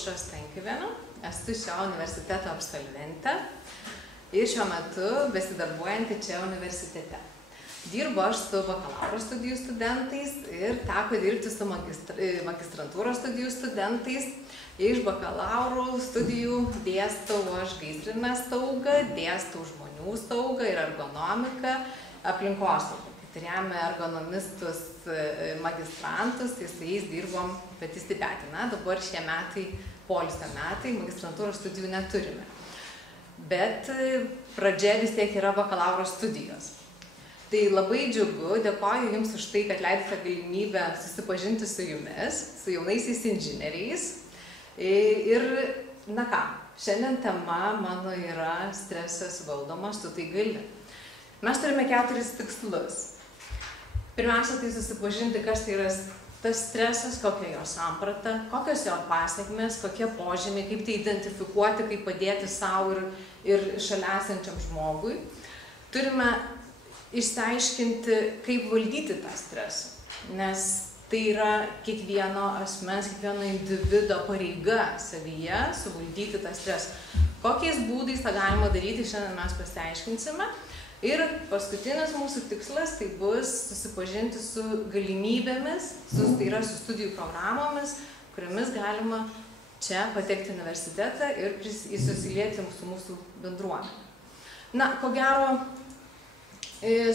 Aušra Stankiuvienė, esu šio universiteto absolventė ir šiuo metu besidarbuojanti čia universitete. Dirbu aš su bakalauro studijų studentais ir teko dirbti su magistrantūros studijų studentais. Iš bakalauro studijų dėstau aš gaisrinę saugą, dėstau žmonių saugą ir ergonomiką, aplinkosaugą. Turėjome ergonomistus magistrantus, tai su jais dirbom petys į petį. Na, dabar šie metai, poilsio metai, magistrantūros studijų neturime. Bet pradžia vis tiek yra bakalauro studijos. Tai labai džiugu, dėkoju Jums už tai, kad leidote galimybę susipažinti su Jumis, su jaunaisiais inžinieriais. Ir, na ką, šiandien tema mano yra stresas valdomas, tu tai gali. Mes turime 4 tikslus. Pirmiausia, tai susipažinti, kas tai yra tas stresas, kokia jo samprata, kokios jo pasekmės, kokie požymiai, kaip tai identifikuoti, kaip padėti savo ir šalia esančiam žmogui. Turime išsiaiškinti, kaip valdyti tą stresą, nes tai yra kiekvieno asmens, kiekvieno individo pareiga savyje suvaldyti tą stresą. Kokiais būdais tą galima daryti, šiandien mes pasiaiškinsime. Ir paskutinis mūsų tikslas tai bus susipažinti su galimybėmis, tai yra su studijų programomis, kuriomis galima čia patekti į universitetą ir susilieti su mūsų bendruomenė. Na, ko gero,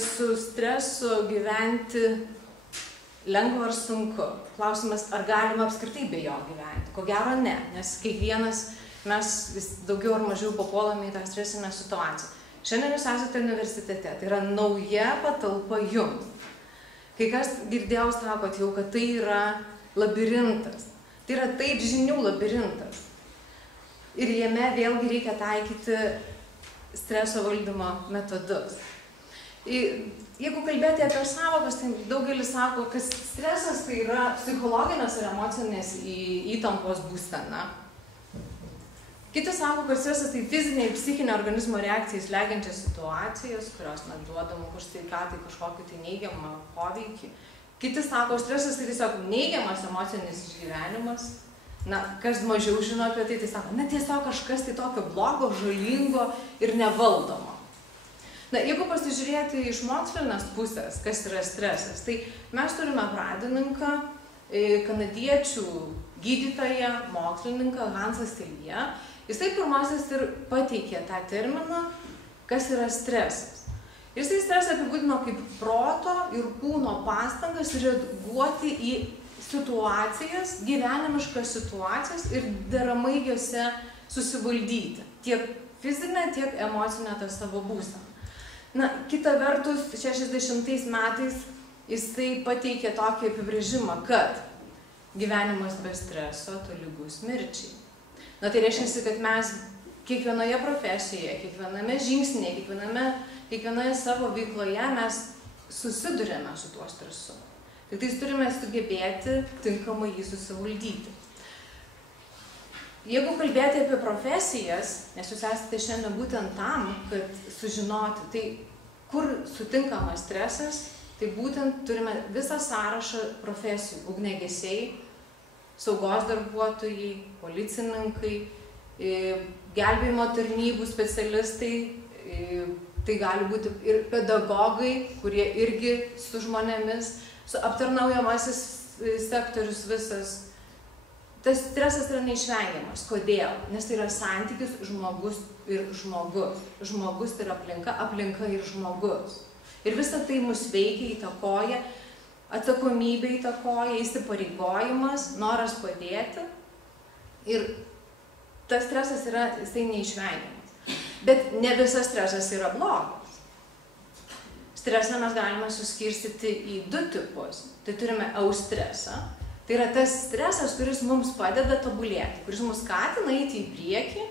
su stresu gyventi lengva ar sunku. Klausimas, ar galima apskritai be jo gyventi? Ko gero ne, nes kiekvienas mes vis daugiau ar mažiau papuolame į tą stresinę situaciją. Šiandien Jūs esate universitete, tai yra nauja patalpa Jums. Kai kas girdėjau, sakot jau, kad tai yra labirintas. Tai yra taip žinių labirintas. Ir jame vėlgi reikia taikyti streso valdymo metodus. Jeigu kalbėti apie sąvokas, tai daugelis sako, kad stresas tai yra psichologinės ir emocinės įtampos būsena. Kiti sako, kad stresas tai fizinė ir psichinė organizmo reakcija į slegiančias situacijas, kurios duoda mums kažkokį tai neigiamą poveikį. Kiti sako, stresas tai tiesiog neigiamas emocinis išgyvenimas. Na, kas mažiau žino apie tai, tai sako, na tiesiog kažkas tai tokio blogo, žalingo ir nevaldomo. Na, jeigu pasižiūrėti iš mokslinės pusės, kas yra stresas, tai mes turime pradininką, kanadiečių gydytoją, mokslininką Hansą Selye. Jisai pirmasis ir pateikė tą terminą, kas yra stresas. Jisai stresą apibūdino kaip proto ir kūno pastangas reaguoti į situacijas, gyvenimiškas situacijas ir deramai jose susivaldyti. Tiek fizinę, tiek emocinę tą savo būseną. Na, kita vertus, 60 metais jisai pateikė tokį apibrėžimą, kad gyvenimas be streso tolygus mirčiai. Na, tai reiškia, kad mes kiekvienoje profesijoje, kiekviename žingsnėje, kiekvienoje savo veikloje mes susidurėme su tuo stresu. Tik tai turime sugebėti tinkamai jį susivaldyti. Jeigu kalbėti apie profesijas, nes Jūs esate šiandien būtent tam, kad sužinoti, tai kur sutinkamas stresas, tai būtent turime visą sąrašą profesijų, ugniagesiai, saugos darbuotojai, policininkai, gelbėjimo tarnybų specialistai, tai gali būti ir pedagogai, kurie irgi su žmonėmis, su aptarnaujamasis sektorius visas. Tas stresas yra neišvengiamas. Kodėl? Nes tai yra santykis žmogus ir žmogus. Žmogus tai yra aplinka, aplinka ir žmogus. Ir visa tai mus veikia, įtakoja, atsakomybė įtakoja, įsipareigojimas, noras padėti. Ir tas stresas yra, jisai neišvengiamas. Bet ne visas stresas yra blogas. Stresą mes galime suskirstyti į 2 tipus. Tai turime eustresą. Tai yra tas stresas, kuris mums padeda tobulėti, kuris mus skatina eiti į priekį,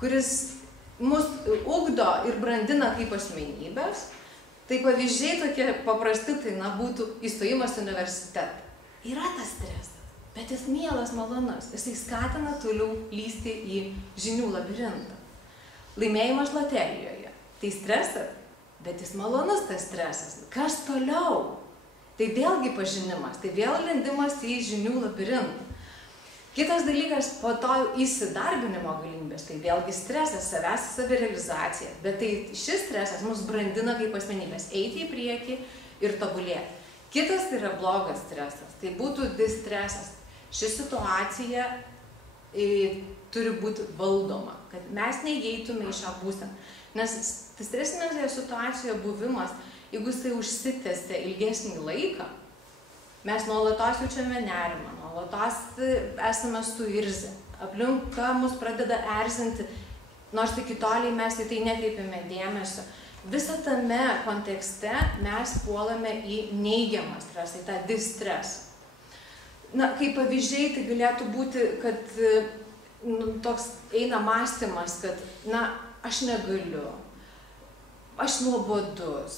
kuris mus ugdo ir brandina kaip asmenybės. Tai pavyzdžiai tokie paprasti, tai būtų įstojimas į universitetą. Yra tas stresas, bet jis mielas, malonus. Jisai skatina toliau lysti į žinių labirintą. Laimėjimas loterijoje. Tai stresas, bet jis malonus tas stresas. Kas toliau? Tai vėlgi pažinimas, tai vėl lendimas į žinių labirintą. Kitas dalykas, po to įsidarbinimo galimybės, tai vėlgi stresas, savęs savirealizacija, bet tai šis stresas mus brandina kaip asmenybės, eiti į priekį ir tobulėti. Kitas tai yra blogas stresas, tai būtų distresas. Ši situacija turi būti valdoma, kad mes neįeitume į šią būseną, nes stresinėje situacijoje buvimas, jeigu jisai užsitęsia ilgesnį laiką, mes nuolatos jaučiame nerimą, nuolatos esame suirzę, aplinka mus pradeda erzinti, nors iki toliai mes į tai nekreipiame dėmesio. Visą tame kontekste mes puolame į neigiamą stresą, į tą distresą. Na, kaip pavyzdžiai, tai galėtų būti, kad toks eina mąstymas, kad, na, aš negaliu, aš nuobodus,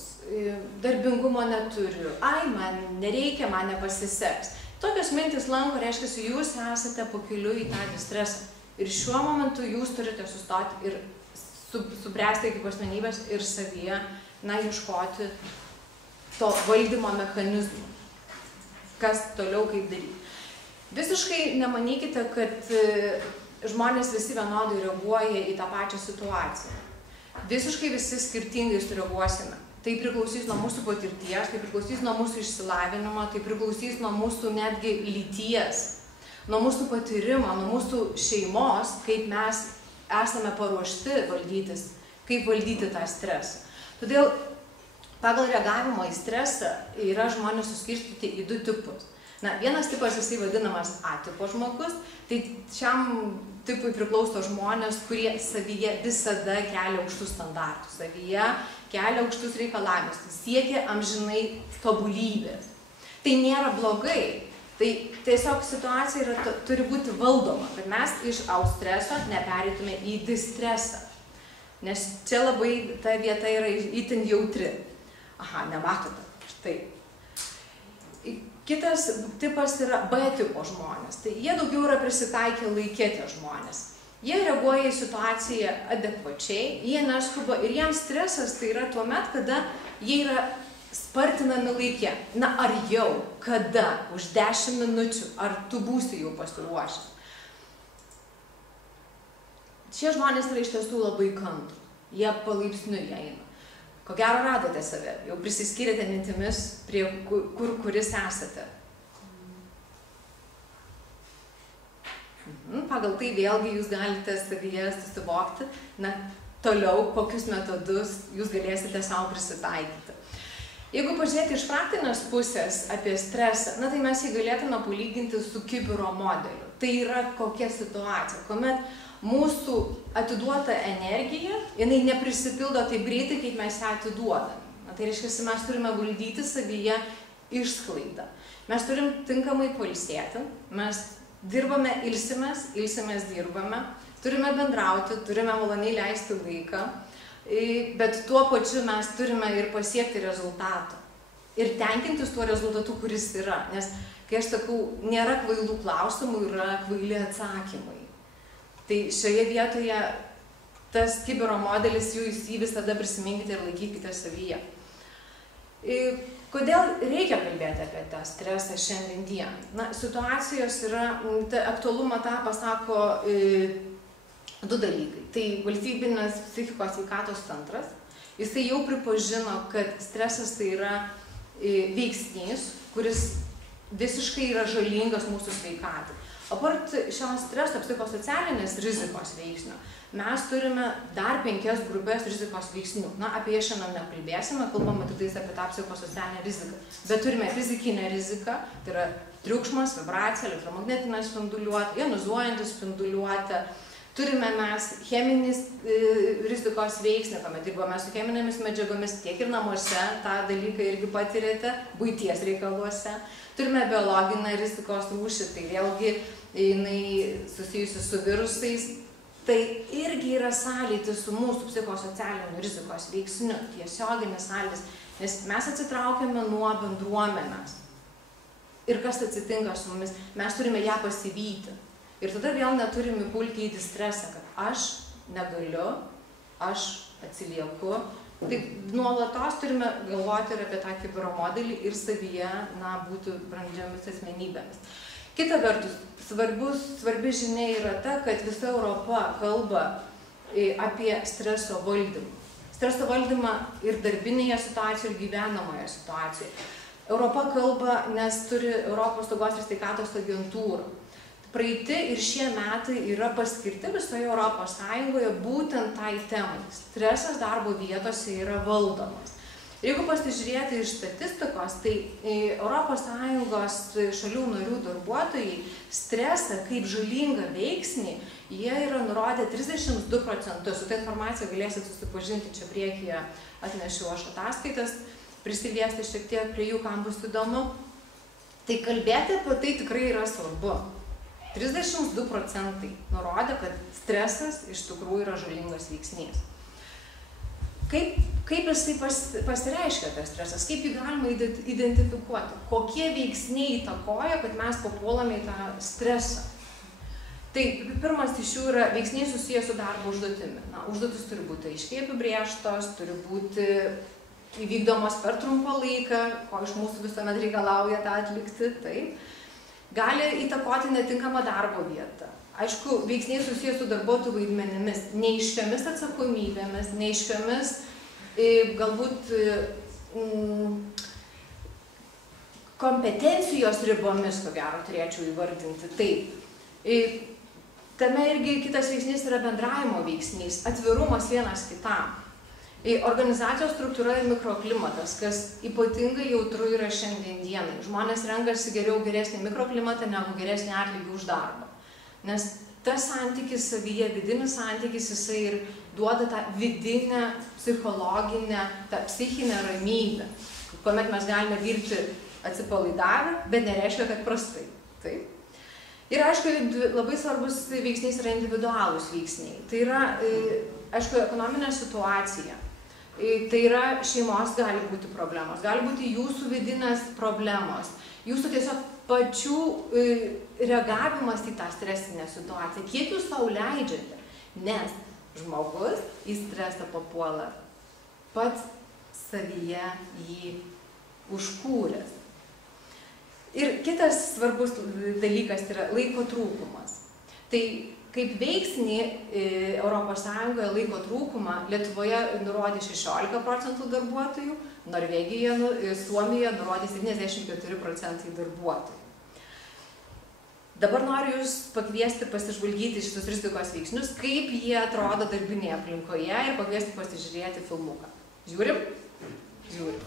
darbingumo neturiu, ai, man nereikia, man nepasiseks. Tokios mintis lanko, reiškia, jūs esate pakeliui į tą distresą. Ir šiuo momentu jūs turite sustoti ir subręsti kaip asmenybės ir savyje, na, ieškoti to valdymo mechanizmų. Kas toliau kaip daryti. Visiškai nemanykite, kad žmonės visi vienodai reaguoja į tą pačią situaciją. Visiškai visi skirtingai sureaguosime. Tai priklausys nuo mūsų patirties, tai priklausys nuo mūsų išsilavinimo, tai priklausys nuo mūsų netgi lyties, nuo mūsų patyrimo, nuo mūsų šeimos, kaip mes esame paruošti valdytis, kaip valdyti tą stresą. Todėl pagal reagavimo į stresą yra žmonės suskirstyti į 2 tipus. Na, vienas tipas jisai vadinamas A tipo žmogus, tai šiam tipui priklauso žmonės, kurie savyje visada kelia aukštus standartus, savyje kelia aukštus reikalavimus, siekia amžinai tobulybės. Tai nėra blogai, tai tiesiog situacija turi būti valdoma, kad mes iš streso nepereitume į distresą. Nes čia labai ta vieta yra itin jautri. Aha, nematote, štai. Kitas tipas yra B tipo žmonės. Tai jie daugiau yra prisitaikę laikėti žmonės. Jie reaguoja į situaciją adekvačiai, jie neskuba ir jiems stresas tai yra tuomet, kada jie yra spartinami laikė. Na, ar jau, kada, už 10 minučių, ar tu būsi jau pasiruošęs. Šie žmonės yra iš tiesų labai kantrūs. Jie palaipsniui eina. Ko gero radote save, jau prisiskyrėte mintimis, prie kuris esate. Pagal tai vėlgi jūs galite savyje susivokti, na, toliau kokius metodus jūs galėsite savo prisitaikyti. Jeigu pažiūrėti iš praktinės pusės apie stresą, na, tai mes jį galėtume palyginti su kibiro modeliu. Tai yra kokia situacija, kuomet mūsų atiduota energija, jinai neprisipildo taip greitai, kaip mes ją atiduodame. Na, tai reiškia, mes turime valdyti savyje išsklaidą. Mes turim tinkamai pailsėti, mes dirbame, ilsimės, dirbame, turime bendrauti, turime maloniai leisti laiką, bet tuo pačiu mes turime ir pasiekti rezultatą. Ir tenkintis tuo rezultatu, kuris yra. Nes, kai aš sakau, nėra kvailų klausimų, yra kvaili atsakymai. Tai šioje vietoje tas kibiro modelis, jūs jį visada prisiminkite ir laikykite savyje. Kodėl reikia kalbėti apie tą stresą šiandien dieną? Na, situacijos yra, aktualumą tą pasako 2 dalykai. Tai valstybinės psichikos sveikatos centras, jisai jau pripažino, kad stresas tai yra veiksnys, kuris visiškai yra žalingas mūsų sveikatai. Apart šios streso psichosocialinės rizikos veiksnio, mes turime dar 5 grupės rizikos veiksnių. Na, apie ją šiandien nekalbėsime, kalbame tik apie tą psichosocialinę riziką. Bet turime fizikinę riziką, tai yra triukšmas, vibracija, elektromagnetinė spinduliuotė, jonizuojanti spinduliuotė. Turime mes cheminės rizikos veiksnį, kuomet dirbame su cheminėmis medžiagomis, tiek ir namuose, tą dalyką irgi patirėte, buities reikaluose. Turime biologinę rizikos rūšį, tai vėlgi jinai susijusi su virusais. Tai irgi yra sąlytis su mūsų psichosocialiniu rizikos veiksniu, tiesioginis sąlytis, nes mes atsitraukiame nuo bendruomenės. Ir kas atsitinka su mumis, mes turime ją pasivyti. Ir tada vėl neturime pulti į stresą, kad aš negaliu, aš atsilieku. Tai nuolatos turime galvoti ir apie tą kibiro modelį ir savyje, na, būti brandžiomis asmenybėmis. Kita vertus, svarbi žinia yra ta, kad visa Europa kalba apie streso valdymą. Streso valdymą ir darbinėje situacijoje, ir gyvenamoje situacijoje. Europa kalba, nes turi Europos saugos ir sveikatos agentūrą. Praeiti ir šie metai yra paskirti visoje Europos Sąjungoje būtent tai temai. Stresas darbo vietose yra valdomas. Jeigu pasižiūrėti iš statistikos, tai Europos Sąjungos šalių narių darbuotojai stresą kaip žalingą veiksnį, jie yra nurodę 32%. Su ta informacija galėsit susipažinti, čia priekyje atnešiau aš ataskaitas, prisiliesti šiek tiek prie jų, kam bus įdomu. Tai kalbėti apie tai tikrai yra svarbu. 32% nurodė, kad stresas iš tikrųjų yra žalingas veiksnys. Kaip jisai pasireiškia tas stresas, kaip jį galima identifikuoti, kokie veiksniai įtakoja, kad mes papuolame į tą stresą. Tai pirmas iš jų yra veiksniai susijęs su darbo užduotimi. Užduotis turi būti aiškiai apibrėžtos, turi būti įvykdomos per trumpą laiką, ko iš mūsų visuomet reikalauja tą atlikti. Taip. Gali įtakoti netinkamą darbo vietą. Aišku, veiksniai susijęs su darbuotojų vaidmenimis, neaiškiomis atsakomybėmis, neaiškiomis galbūt kompetencijos ribomis, ko gero turėčiau įvardinti. Taip. Tame irgi kitas veiksnys yra bendravimo veiksnys, atvirumas vienas kitam. Organizacijos struktūra ir mikroklimatas, kas ypatingai jautru yra šiandien dienai. Žmonės renkasi geriau geresnį mikroklimatą negu geresnį atlygį už darbą. Nes tas santykis savyje, vidinis santykis, jisai ir duoda tą vidinę, psichologinę, tą psichinę ramybę, kuomet mes galime dirbti atsipalaidavę, bet nereiškia, kad prastai. Taip. Ir aišku, labai svarbus veiksnys yra individualūs veiksniai. Tai yra, aišku, ekonominė situacija. Tai yra šeimos gali būti problemos, gali būti jūsų vidinės problemos, jūsų tiesiog pačių reagavimas į tą stresinę situaciją, kiek jūs sau leidžiate, nes žmogus į stresą papuola pats savyje jį užkūręs. Ir kitas svarbus dalykas yra laiko trūkumas. Tai kaip veiksnį Europos Sąjungoje laiko trūkumą Lietuvoje nurodė 16% darbuotojų, Norvegijoje, Suomijoje nurodė 74% darbuotojų. Dabar noriu Jūs pakviesti pasižvalgyti šitus rizikos veiksnius, kaip jie atrodo darbinėje aplinkoje ir pakviesti pasižiūrėti filmuką. Žiūrim? Žiūrim.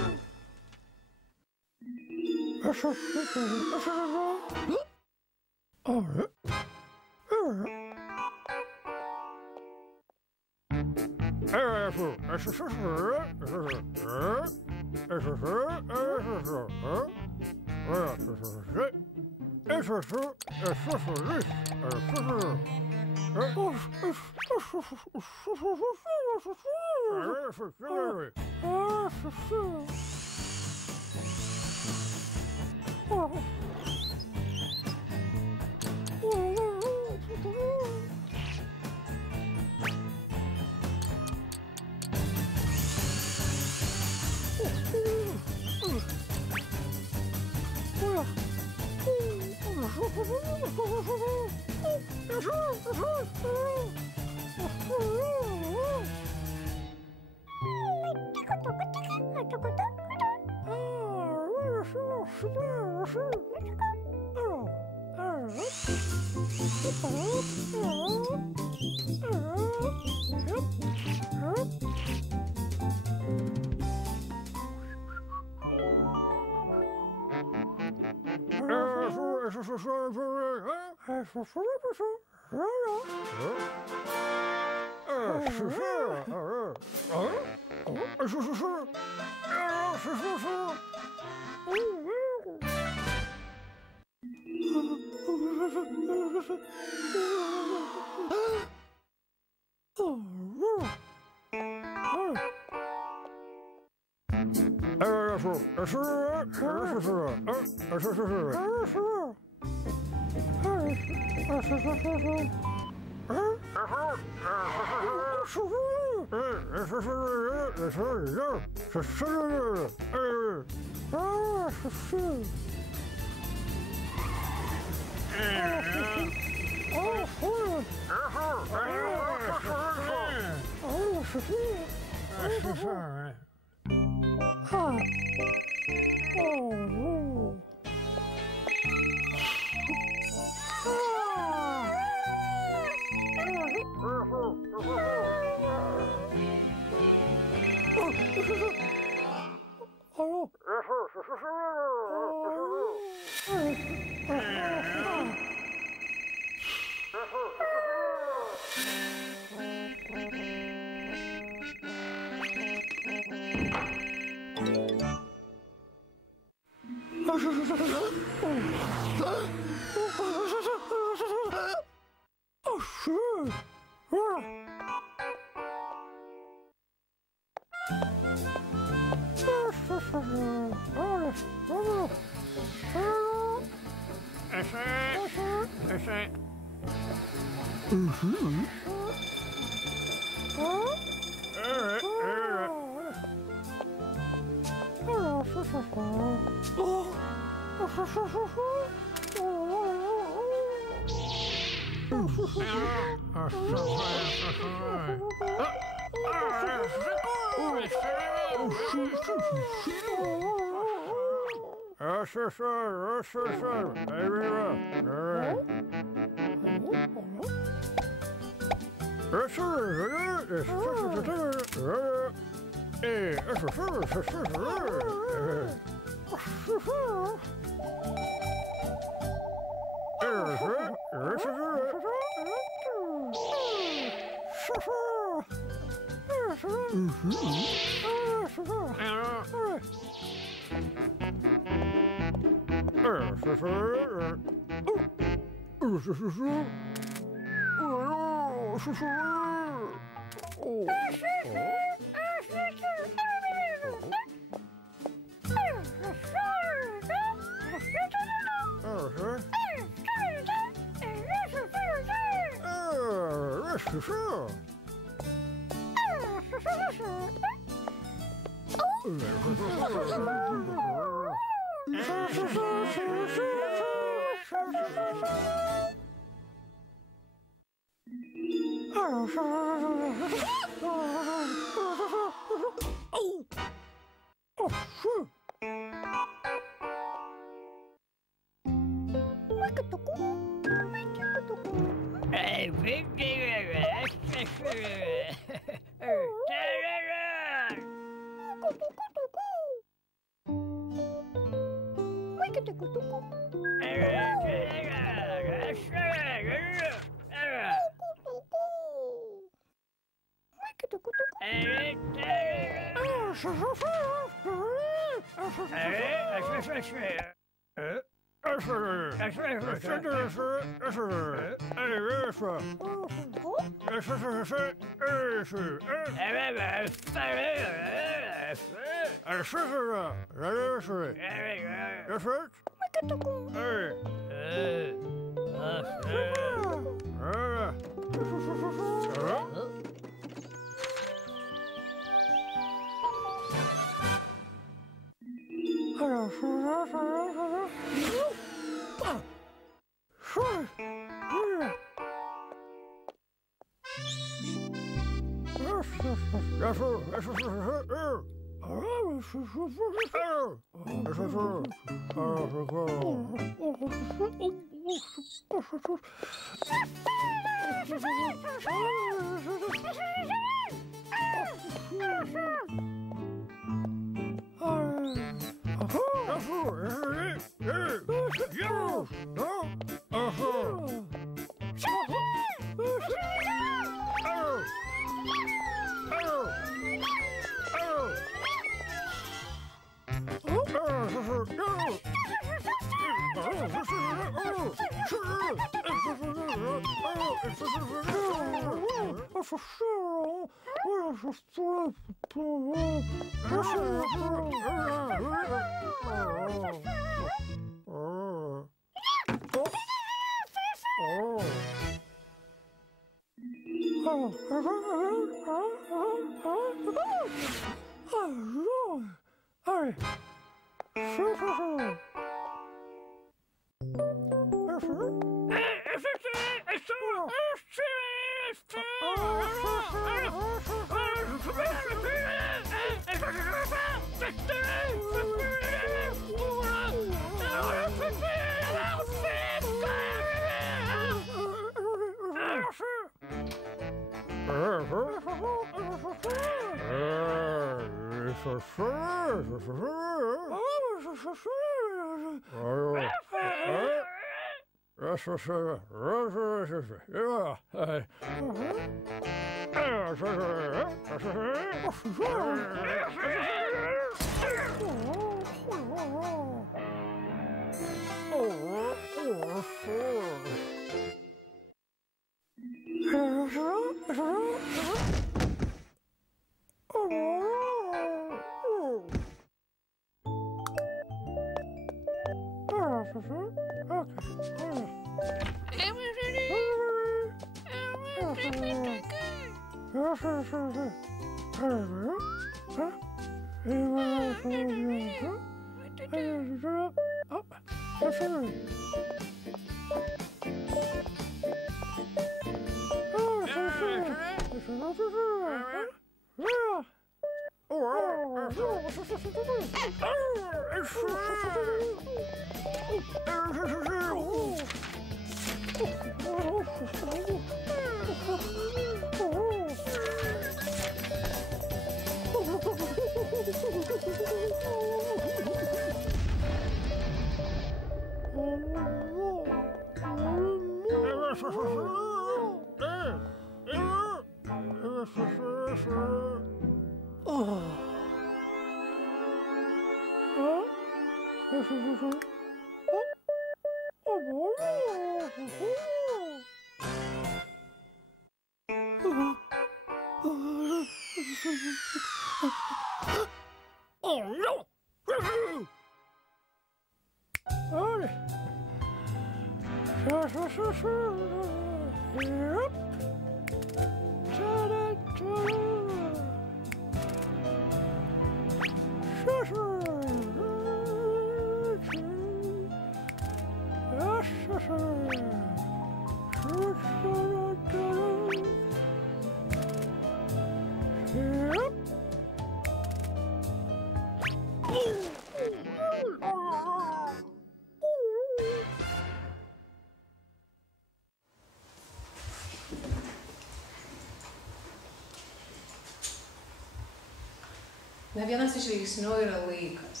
Na, vienas iš veiksnių yra laikas.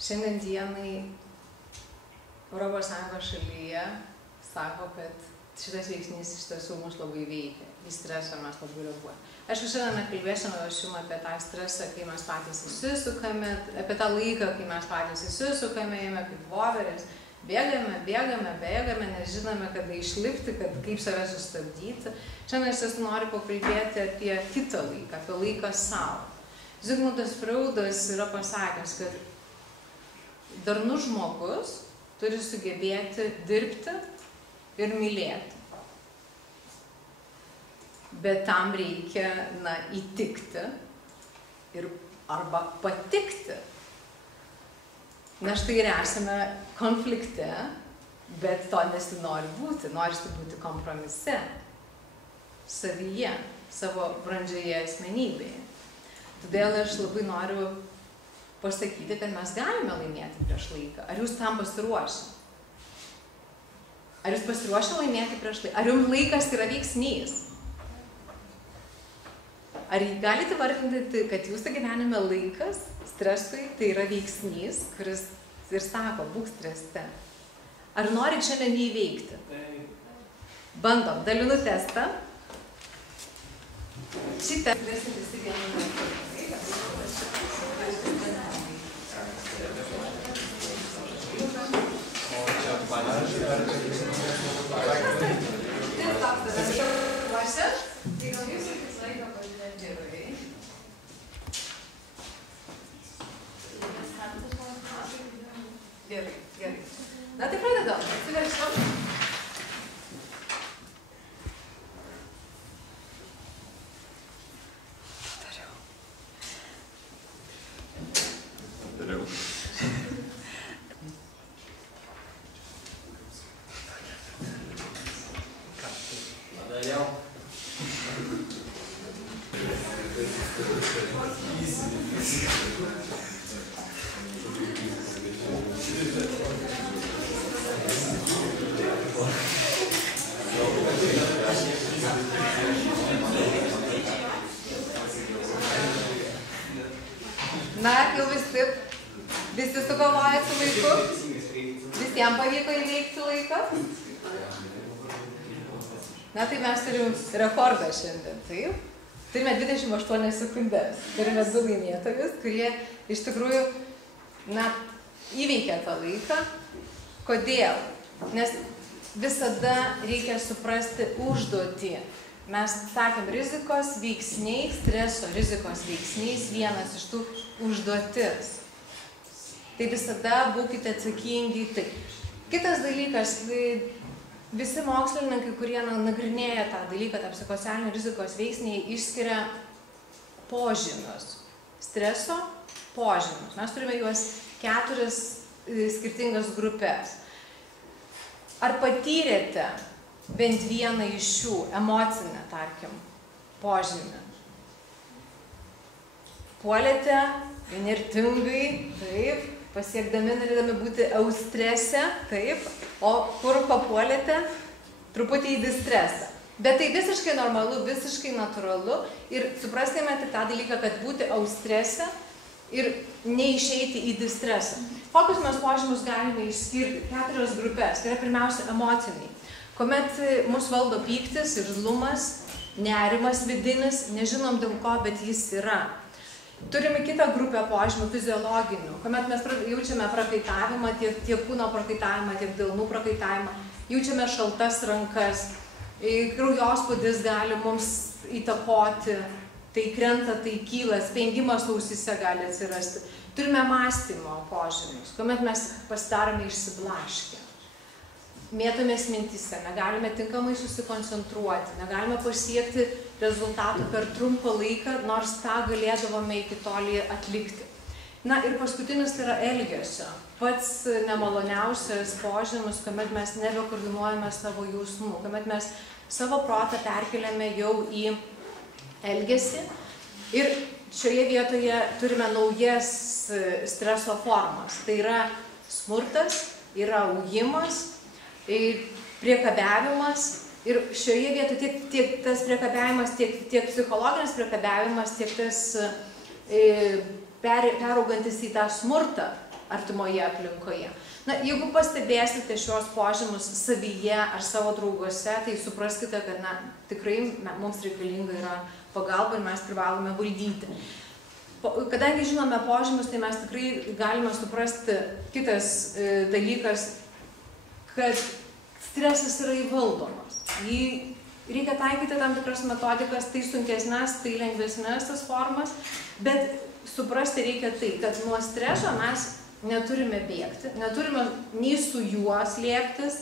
Šiandien dienai ES šalyje sako, kad šitas veiksnys iš tiesų mus labai veikia. Į stresą mes labai reaguojame. Aišku, šiandien nekalbėsime apie tą stresą, kai mes patys įsisukame, apie tą laiką, kai mes patys įsisukame, kaip voverės, bėgame, nežinome, kada išlipti, kaip save sustabdyti. Šiandien aš tiesų noriu pakalbėti apie kitą laiką, apie laiką savo. Zigmundas Freudas yra pasakęs, kad darnus žmogus turi sugebėti dirbti ir mylėti. Bet tam reikia, įtikti arba patikti. Na štai ir esame konflikte, bet to nesinori būti, norisi būti kompromise savyje, savo brandžioje asmenybėje. Todėl aš labai noriu pasakyti, kad mes galime laimėti prieš laiką. Ar jūs tam pasiruošę? Ar jūs pasiruošę laimėti prieš laiką? Ar jums laikas yra veiksnys? Ar galite vardinti, kad jūsų gyvenime laikas stresui tai yra veiksnys, kuris ir sako, būk strese? Ar norit šiandien jį įveikti? Bandom, dalinu testą. Šitą turėsim visi vienu metu. pasiruošę? Tai gal jūs tik laiką pažiūrėti. Gerai. Gerai. Na tai pradedam. Atsiverčiam. Dariau. Dariau. Na, jau visi sugalvojat su laiku? Visiems pavyko įveikti laiką? Na, tai mes turim rekordą šiandien, taip? Turime 28 sekundės. Turime 2 laimėtojus, kurie iš tikrųjų, na, įveikia tą laiką. Kodėl? Nes visada reikia suprasti užduotį. Mes sakėm, rizikos veiksniai, streso rizikos veiksniais vienas iš tų užduotis. Tai visada būkite atsakingi į tai. Kitas dalykas, visi mokslininkai, kurie nagrinėja tą dalyką, tą psichosocialinį rizikos veiksniai, išskiria požymius. Streso požymius. Mes turime juos 4 skirtingas grupės. Ar patyrėte bent vieną iš šių, emocinę, tarkim, požymį? Puolėte įnirtingai, taip, pasiekdami, norėdami būti eustrese, taip, o kur papuolėte? Truputį į distresą. Bet tai visiškai normalu, visiškai natūralu ir supraskime tik tą dalyką, kad būti eustrese ir neišeiti į distresą. Kokius mes požymius galime išskirti? 4 grupės. Tai yra pirmiausia emociniai. Kuomet mus valdo pyktis, irzlumas, nerimas vidinis, nežinom dėl ko, bet jis yra. Turime kitą grupę požymių fiziologinių, kuomet mes jaučiame prakaitavimą, tiek kūno prakaitavimą, tiek delnų prakaitavimą, jaučiame šaltas rankas, kraujospūdis gali mums įtakoti, tai krenta, tai kyla, spengimas ausyse gali atsirasti. Turime mąstymo požymius, kuomet mes pasidarome išsiblaškę. Mėtomės mintyse, negalime tinkamai susikoncentruoti, negalime pasiekti rezultatų per trumpą laiką, nors tą galėdavome iki tolį atlikti. Na ir paskutinis tai yra elgesio. Pats nemaloniausias požymis, kuomet mes nebekoordinuojame savo jausmų, kuomet mes savo protą perkeliame jau į elgesį. Ir šioje vietoje turime naujas streso formas. Tai yra smurtas, yra augimas, priekabiavimas ir šioje vietoje tiek tas priekabiavimas, tiek psichologinis priekabiavimas, tiek tas peraugantis į tą smurtą artimoje aplinkoje. Na, jeigu pastebėsite šios požymus savyje ar savo drauguose, tai supraskite, kad tikrai mums reikalinga yra pagalba ir mes privalome valdyti. Kadangi žinome požymus, tai mes tikrai galime suprasti kitas dalykas, kad stresas yra įvaldomas. Jį reikia taikyti tam tikras metodikas, tai sunkesnės, tai lengvesnės tas formas, bet suprasti reikia tai, kad nuo streso mes neturime bėgti, neturime nei su juo slėptis,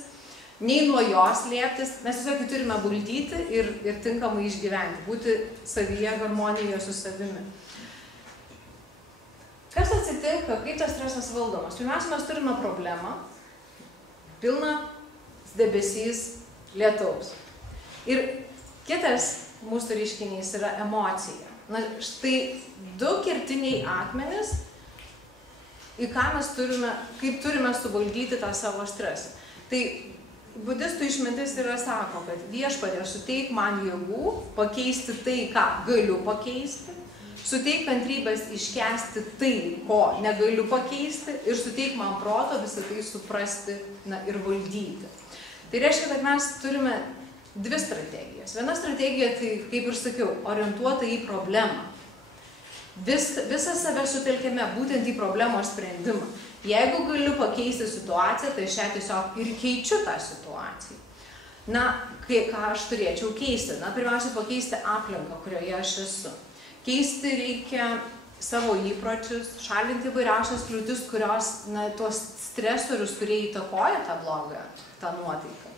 nei nuo jos slėptis, mes tiesiog turime valdyti ir tinkamai išgyventi, būti savyje harmonijoje su savimi. Kas atsitinka, kaip tas stresas valdomas? Pirmiausia, mes turime problemą, pilna debesys lietaus. Ir kitas mūsų reiškinys yra emocija. Na, štai 2 kertiniai akmenys, į ką mes turime, kaip turime suvaldyti tą savo stresą. Tai budistų išmintis yra sako, kad Viešpatie suteik man jėgų pakeisti tai, ką galiu pakeisti, suteik kantrybės iškęsti tai, ko negaliu pakeisti ir suteik man proto visą tai suprasti ir valdyti. Tai reiškia, kad mes turime 2 strategijas. Viena strategija, tai, kaip ir sakiau, orientuota į problemą. Visą save sutelkėme būtent į problemos sprendimą. Jeigu galiu pakeisti situaciją, tai šią tiesiog ir keičiu tą situaciją. Na, ką aš turėčiau keisti? Na, pirmiausia, pakeisti aplinką, kurioje aš esu. Keisti reikia savo įpročius, šalinti įvairiausias kliūtis, kurios, na, tuos stresorius, kurie įtakoja tą blogą, tą nuotaiką.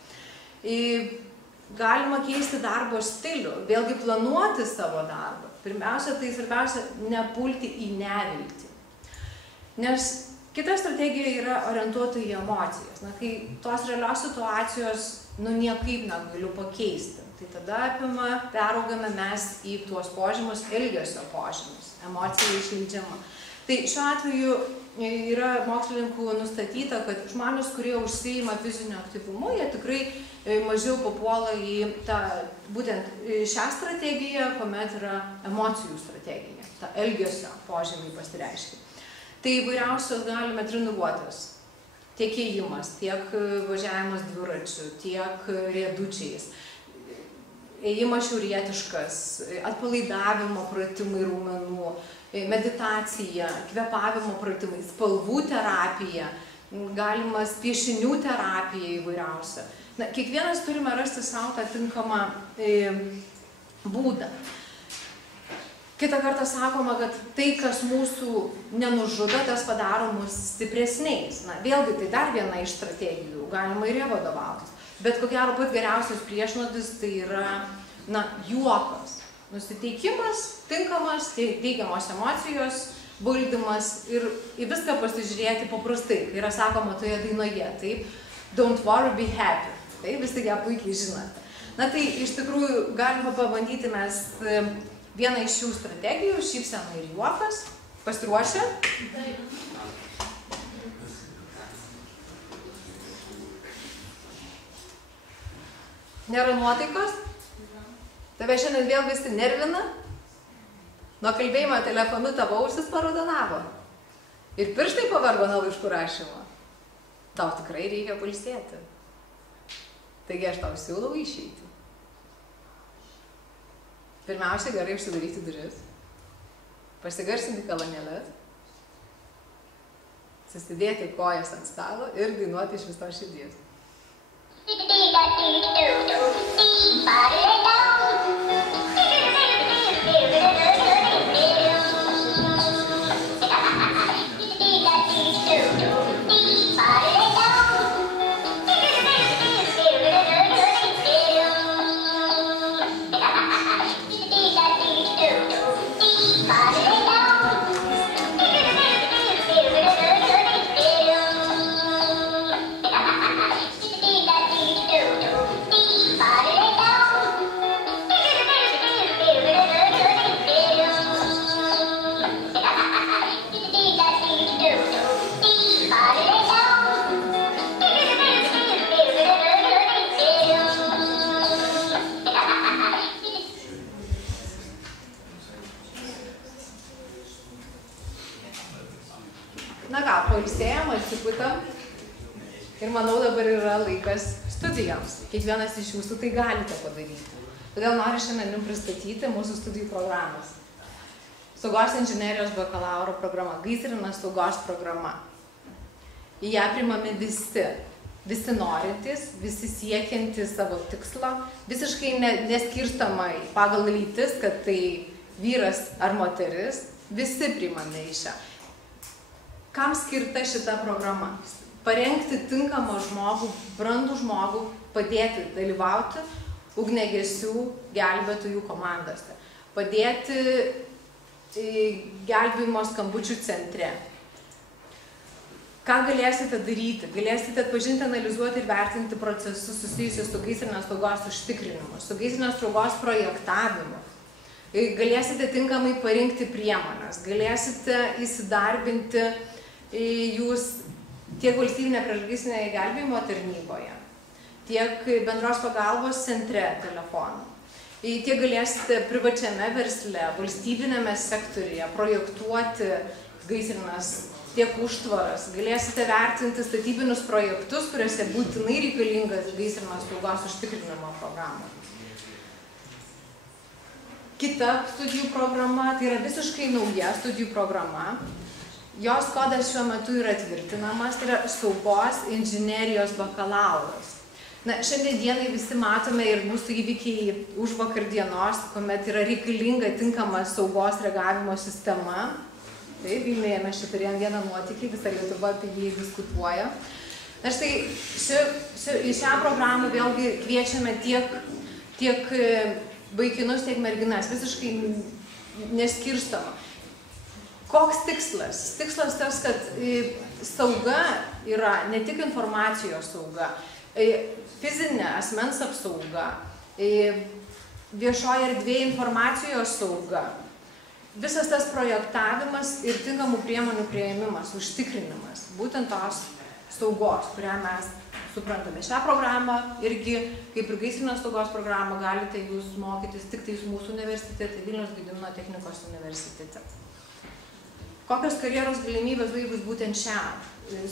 Galima keisti darbo stilių, vėlgi planuoti savo darbą. Pirmiausia, tai svarbiausia, nepulti į neviltį. Nes kita strategija yra orientuota į emocijas. Na, kai tos realios situacijos, nu, niekaip negaliu pakeisti. Tai tada peraugame mes į tuos požymus, elgesio požymus, emocija išleidžiama. Tai šiuo atveju yra mokslininkų nustatyta, kad žmonės, kurie užsiima fiziniu aktyvumu, jie tikrai mažiau papuola į tą, būtent šią strategiją, kuomet yra emocijų strategija, ta elgesio požymiai pasireiškia. Tai įvairiausios galime treniruotis, tiek ėjimas, tiek važiavimas dviračiu, tiek riedučiais, ėjimas šiaurietiškas, atpalaidavimo pratimai raumenų, meditacija, kvėpavimo pratimai, spalvų terapija, galimas piešinių terapija įvairiausia. Na, kiekvienas turime rasti savo tą tinkamą būdą. Kita kartą sakoma, kad tai, kas mūsų nenužudo, tas padaro mus stipresniais. Na, vėlgi, tai dar viena iš strategijų, galima ir ją vadovautis. Bet ko gero pat geriausias priešnuodis tai yra, na, juokas. Nusiteikimas, tinkamas, teigiamos emocijos, valdymas ir į viską pasižiūrėti paprastai, kai yra sakoma toje dainoje, taip, don't worry, be happy, taip, visi ją puikiai žinote. Na tai iš tikrųjų galima pabandyti mes vieną iš šių strategijų, šypsena ir juokas, pasiruošę? Taip. Nėra nuotaikos? Tave šiandien vėl visi nervina? Nuo kalbėjimo telefonu tavo ausis parodonavo. Ir pirštai pavargo nuo laiškų rašymo. Tau tikrai reikia pailsėti. Taigi aš tau siūlau išeiti. Pirmiausia, gerai užsidaryti duris, pasigarsinti kolonėles, susidėti kojas ant stalo ir dainuoti iš visos širdies. Na ką, pailsėjom, atsipūtam ir manau dabar yra laikas studijoms. Kiekvienas iš jūsų tai galite padaryti. Todėl noriu šiandien jums pristatyti mūsų studijų programas. Saugos inžinerijos bakalauro programa, gaisrinės saugos programa. Į ją priimami visi norintys, visi siekiantys savo tikslo, visiškai neskirstamai pagal lytis, kad tai vyras ar moteris, visi priimami į šią. Kam skirta šita programa? Parengti tinkamą žmogų, brandų žmogų, padėti dalyvauti ugniagesių gelbėtojų komandose, padėti gelbėjimo skambučių centre. Ką galėsite daryti? Galėsite atpažinti, analizuoti ir vertinti procesus susijusius su gaisrinės saugos užtikrinimu, su gaisrinės saugos projektavimu. Galėsite tinkamai parinkti priemones, galėsite įsidarbinti jūs tiek valstybinė priešgaisrinėje gelbėjimo tarnyboje, tiek bendros pagalbos centre telefonu. Tiek galėsite privačiame versle, valstybinėme sektoriuje projektuoti gaisrinės tiek užtvaras, galėsite vertinti statybinius projektus, kuriuose būtinai reikalingas gaisrinės saugos užtikrinimo programa. Kita studijų programa, tai yra visiškai nauja studijų programa. Jos kodas šiuo metu yra tvirtinamas, tai yra saugos inžinerijos bakalauras. Na, šiandien dienai visi matome ir mūsų įvykiai už vakar dienos, kuomet yra reikalinga tinkama saugos reagavimo sistema. Taip, Vilniuje mes čia turėjom vieną nuotykį, visa Lietuva apie jį diskutuoja. Na štai, į šią programą vėlgi kviečiame tiek vaikinus, tiek merginas, visiškai neskirstoma. Koks tikslas? Tikslas tas, kad sauga yra ne tik informacijos sauga, fizinė asmens apsauga, viešoje erdvėje informacijos sauga, visas tas projektavimas ir tinkamų priemonių priėmimas, užtikrinimas, būtent tos saugos, kurią mes suprantame. Šią programą irgi, kaip ir gaisrinės saugos programą, galite jūs mokytis tik tais mūsų universitete, Vilniaus Gedimino technikos universitete. Kokios karjeros galimybės baigus būtent šią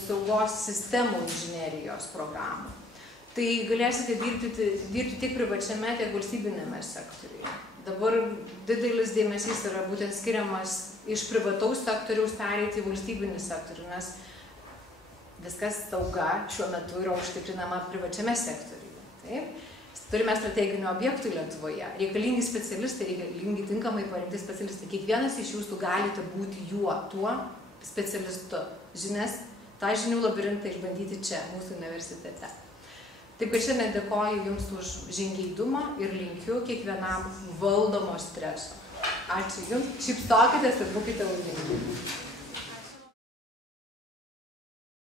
saugos sistemų inžinerijos programą? Tai galėsite dirbti tiek privačiame, tiek valstybinėme sektoriuje. Dabar didelis dėmesys yra būtent skiriamas iš privataus sektoriaus pereiti į valstybinį sektorių, nes viskas sauga šiuo metu yra užtikrinama privačiame sektoriuje. Taip? Turime strateginių objektų Lietuvoje, reikalingi specialistai, reikalingi tinkamai parengti specialistai. Kiekvienas iš jūsų galite būti tuo specialistu. Žinias, tą žinių labirintą išbandyti čia, mūsų universitete. Taip, kad šiandien dėkoju Jums už žingeidumą ir linkiu kiekvienam valdomo streso. Ačiū Jums, šypsokitės ir būkite laimingi.